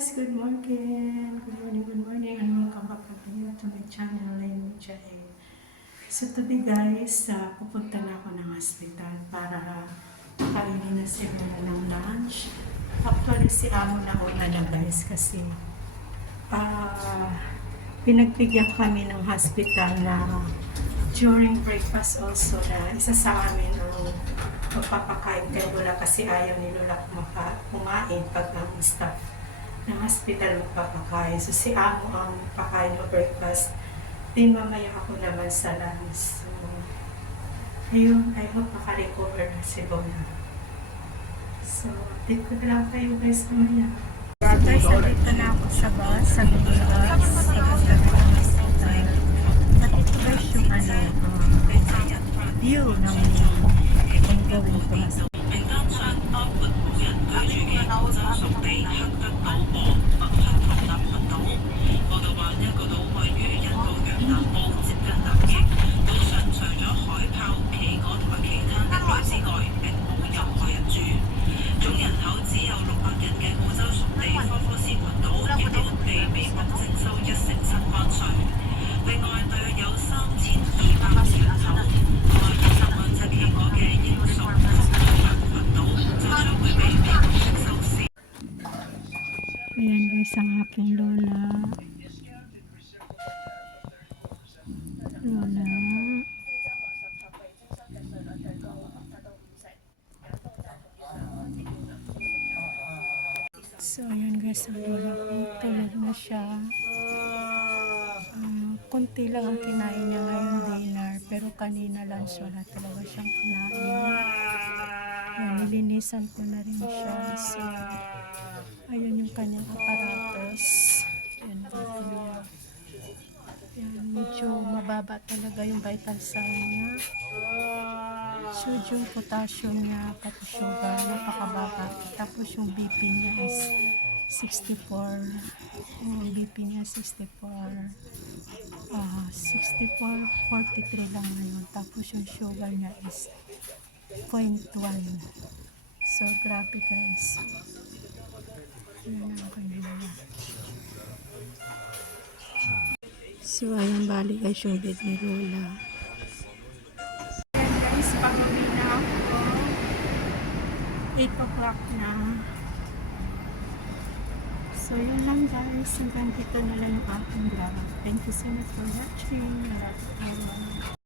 guys, good morning. Good morning. And welcome back again to my channel, Lane Jae. So today guys, pupunta na ako ng hospital para kainin na si Mona ng lunch. Actually, si Amo na una na guys kasi pinagbigyan kami ng hospital na during breakfast also na isa sa amin ang magpapakain kaya wala kasi ayaw ni Lola kumain pag ang staff ng hospital magpapakain. So si Amo ang pakain ng breakfast. Then mamaya ako naman sa lunch. So ayun, I hope makarecover na si Bona. So update ko na lang kayo guys mamaya. So guys, nandito na ako sa bus. Sa bus. Nakita guys yung view ng ongoing class. Ayan guys, ang aking lola. So ayan guys, ang lola ko. Tulog na siya. Kunti lang ang kinain niya ngayon dinner. Pero kanina lunch wala talaga siyang kinain. Nilinisan ko na rin siya. So ayun yung kanyang aparatos. Yan, medyo mababa talaga yung vital sign niya. Sodium, potassium niya, pati sugar, napakababa. Tapos yung BP niya is 64. Yung BP niya 64. 43 lang ngayon. Tapos yung sugar niya is 0.1. So, grabe guys. Ayan ang kanila. So, ayan bali guys yung bed ni Lola. Ayan guys, pag-uwi na ako. 8 o'clock na. So, yun lang guys. Hanggang dito na lang yung aking vlog. Thank you so much for watching.